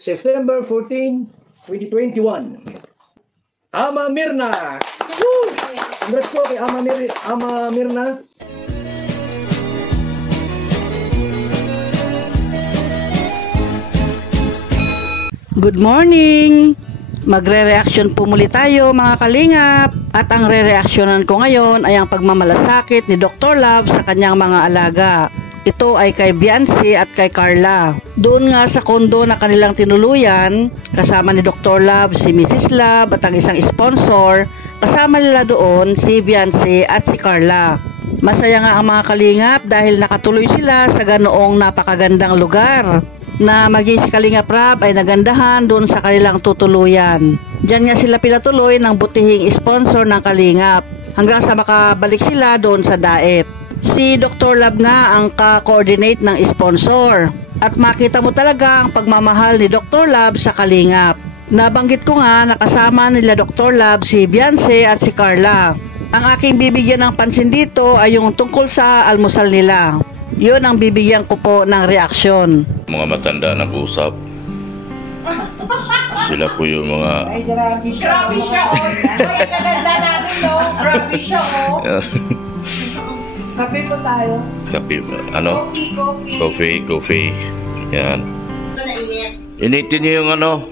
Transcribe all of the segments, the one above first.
September 14, 2021. Ama Mirna! Woo! Congrats po kay Ama Mirna. Good morning! Magre-reaction po muli tayo mga kalingap. At ang re-reactionan ko ngayon ay ang pagmamalasakit ni Dr. Love sa kanyang mga alaga. Ito ay kay Biancy at kay Carla. Doon nga sa kondo na kanilang tinuluyan, kasama ni Dr. Love si Mrs. Love at ang isang sponsor, kasama nila doon si Biancy at si Carla. Masaya nga ang mga kalingap dahil nakatuloy sila sa ganoong napakagandang lugar na maging si Kalingap Rab ay nagandahan doon sa kanilang tutuluyan. Diyan nga sila pinatuloy ng butihing sponsor ng Kalingap hanggang sa makabalik sila doon sa Daet. Si Dr. Love nga ang ka-coordinate ng sponsor at makita mo talaga ang pagmamahal ni Dr. Love sa Kalingap. Nabanggit ko nga nakasama nila Dr. Love si Biancy at si Carla. Ang aking bibigyan ng pansin dito ay yung tungkol sa almusal nila. Yun ang bibigyan ko po ng reaksyon. Mga matanda nag-usap. Sila po yung mga... Ay, grabe siya. Grabe siya, oh. Ay, kaganda namin, oh. Grabe siya, oh. Kape po tayo. Kape ba? Ano? Coffee. Yan. Ito na init. Initin niyo yung ano,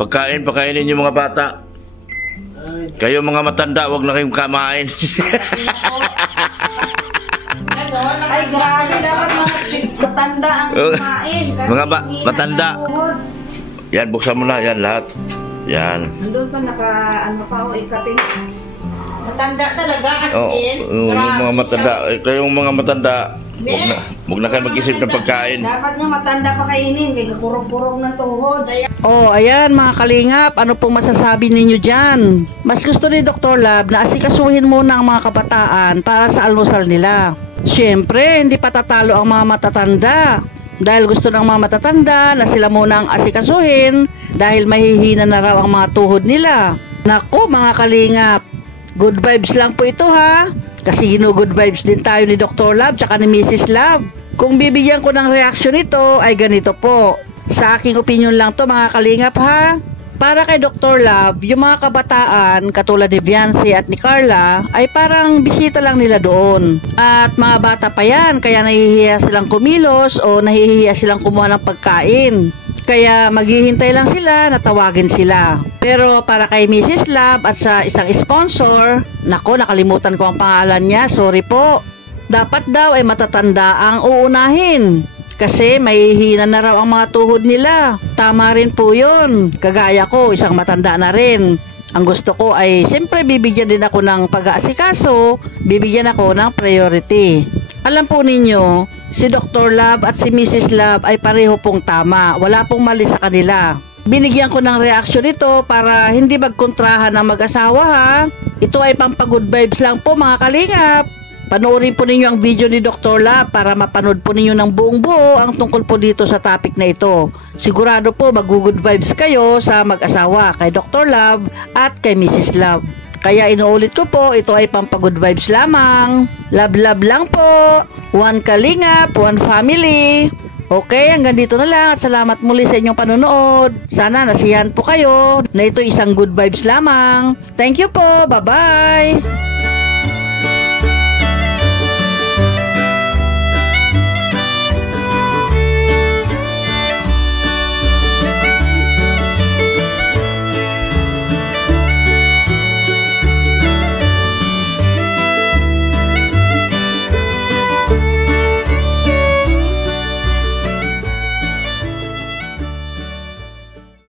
pagkainin yung mga bata. Kayo mga matanda, wag na kayong kamain. Ay, grabe. Dapat mga matanda ang kumain. Mga matanda. Yan, buksan mo na. Yan, lahat. Yan. Nandun pa, ano pa, o ikaping. Matanda talaga, as in. Yung mga matanda. Kayong mga matanda, wag na kayo mag-isip ng pagkain. Dapat nga matanda pa kainin. Kaya purong-purong ng tuhod. Oh, ayan mga kalingap, ano pong masasabi ninyo dyan? Mas gusto ni Dr. Love na asikasuhin muna ang mga kabataan para sa almusal nila. Siyempre, hindi pa tatalo ang mga matatanda. Dahil gusto ng mga matatanda na sila muna ang asikasuhin dahil mahihina na raw ang mga tuhod nila. Naku mga kalingap, good vibes lang po ito ha. Kasi good vibes din tayo ni Dr. Love tsaka ni Mrs. Love. Kung bibigyan ko ng reaksyon ito ay ganito po. Sa aking opinion lang to mga kalingap ha. Para kay Dr. Love, yung mga kabataan katulad ni Biancy at ni Carla ay parang bisita lang nila doon. At mga bata pa yan, kaya nahihiya silang kumilos o nahihiya silang kumuha ng pagkain. Kaya maghihintay lang sila na tawagin sila. Pero para kay Mrs. Love at sa isang sponsor, nako nakalimutan ko ang pangalan niya, sorry po. Dapat daw ay matatanda ang uunahin. Kasi mahihina na raw ang mga tuhod nila. Tama rin po yun. Kagaya ko, isang matanda na rin. Ang gusto ko ay siyempre bibigyan din ako ng pag-aasikaso, bibigyan ako ng priority. Alam po ninyo, si Dr. Love at si Mrs. Love ay pareho pong tama. Wala pong mali sa kanila. Binigyan ko ng reaksyon ito para hindi magkontrahan ng mag-asawa ha. Ito ay pampag-good vibes lang po mga kalingap. Panoorin po ninyo ang video ni Dr. Love para mapanood po ninyo ng buong buo ang tungkol po dito sa topic na ito. Sigurado po mag-good vibes kayo sa mag-asawa kay Dr. Love at kay Mrs. Love. Kaya inuulit ko po, ito ay pampag-good vibes lamang. Love lang po. One kalingap, one family. Okay, hanggang dito na lang at salamat muli sa inyong panonood. Sana nasiyahan po kayo na ito isang good vibes lamang. Thank you po. Bye-bye.